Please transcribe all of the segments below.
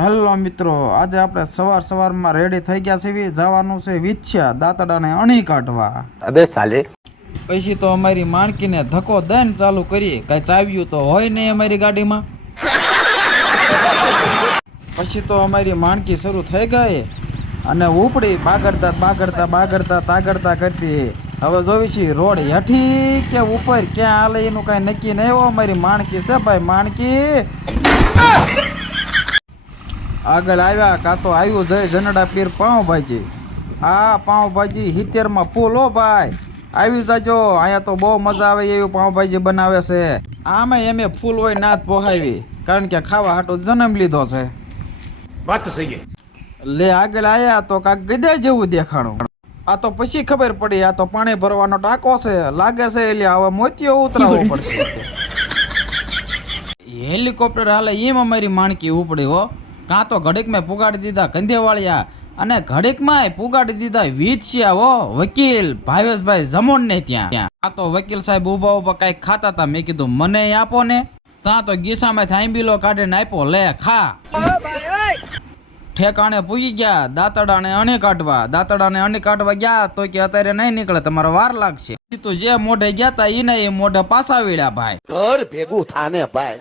Hello મિત્રો, આજે આપણે સવારમાં રેડી થઈ ગયા છીએ. જવાનું છે વિછ્યા દાંતડાને અણી કાઢવા. અબે સાલે. પછી તો અમારી માણકીને ધક્કો દઈને ચાલુ કરીએ. કઈ ચાવ્યું તો હોય નહીં અમારી ગાડીમાં. પછી તો અમારી માણકી શરૂ થઈ ગઈ અને ઉપડી બાગડતા કરતી. હવે જોવી છીએ રોડ હેઠી કે ઉપર ક્યાં હાલે એનું કઈ નક્કી નહીં. હો અમારી માણકી છે ભાઈ, માણકી આગળ આવ્યા કાં તો આવ્યું જય જનડા પીર પાઉંભાજી. આ પાઉંભાજી 70 ફૂલ હો ભાઈ, આવી જાજો. અહીંયા તો બહુ મજા આવે એવી પાઉંભાજી બનાવે છે. આમાં એમે ફૂલ હોય ના જ પોહાવી, કારણ કે ખાવા હાટો જન્મ લીધો છે. વાત સહી લે આગળ આયા તો કાંક ગધે જેવું દેખાણું. આ તો પછી ખબર પડી આ તો પાણી ભરવાનો ટાંકો છે લાગે છે. એટલે હવે મોતીઓ ઉતરાવવો પડશે. હેલિકોપ્ટર હાલે એમ અમારી માણકી ઉપડી હો. કાં તો ઘડીકમાં પુગાડી દીધા કંધેવાળિયા અને ઘડીકમાં પુગાડી દીધા વીછિયા હો વકીલ ભાવેશભાઈ જમોન ને ત્યાં. આ તો વકીલ સાહેબ ઉભા કઈક ખાતા હતા. મેં કીધું મને આપો ને. ત્યાં તો ગીસામાં થાંભીલો કાઢીને આપ્યો, લે ખા. ઠેકાણે પૂગી ગયા દાંતડાને અણી કાઢવા ગયા તો કે અત્યારે નહીં નીકળે, તમારે વાર લાગશે. તો જે મોઢે ગયા તા એને એ મોઢે પાછા વળ્યા ભાઈ. ઘર ભેગું થાને ભાઈ.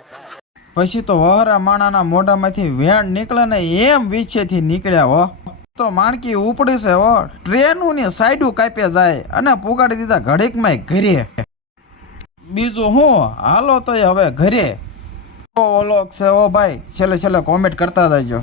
પછી તો વહરા માણાના મોઢામાંથી વેણ નીકળે ને એમ વીછેથી નીકળ્યા હો. તો માણકી ઉપડી છે હો. ટ્રેનની સાઈડું કાપે જાય અને પુગાડી દીધા ઘડીકમાં ઘરે. બીજું હું હાલો તો હવે ઘરે. ઓલો છે ઓ ભાઈ, છેલ્લે કોમેન્ટ કરતા જજો.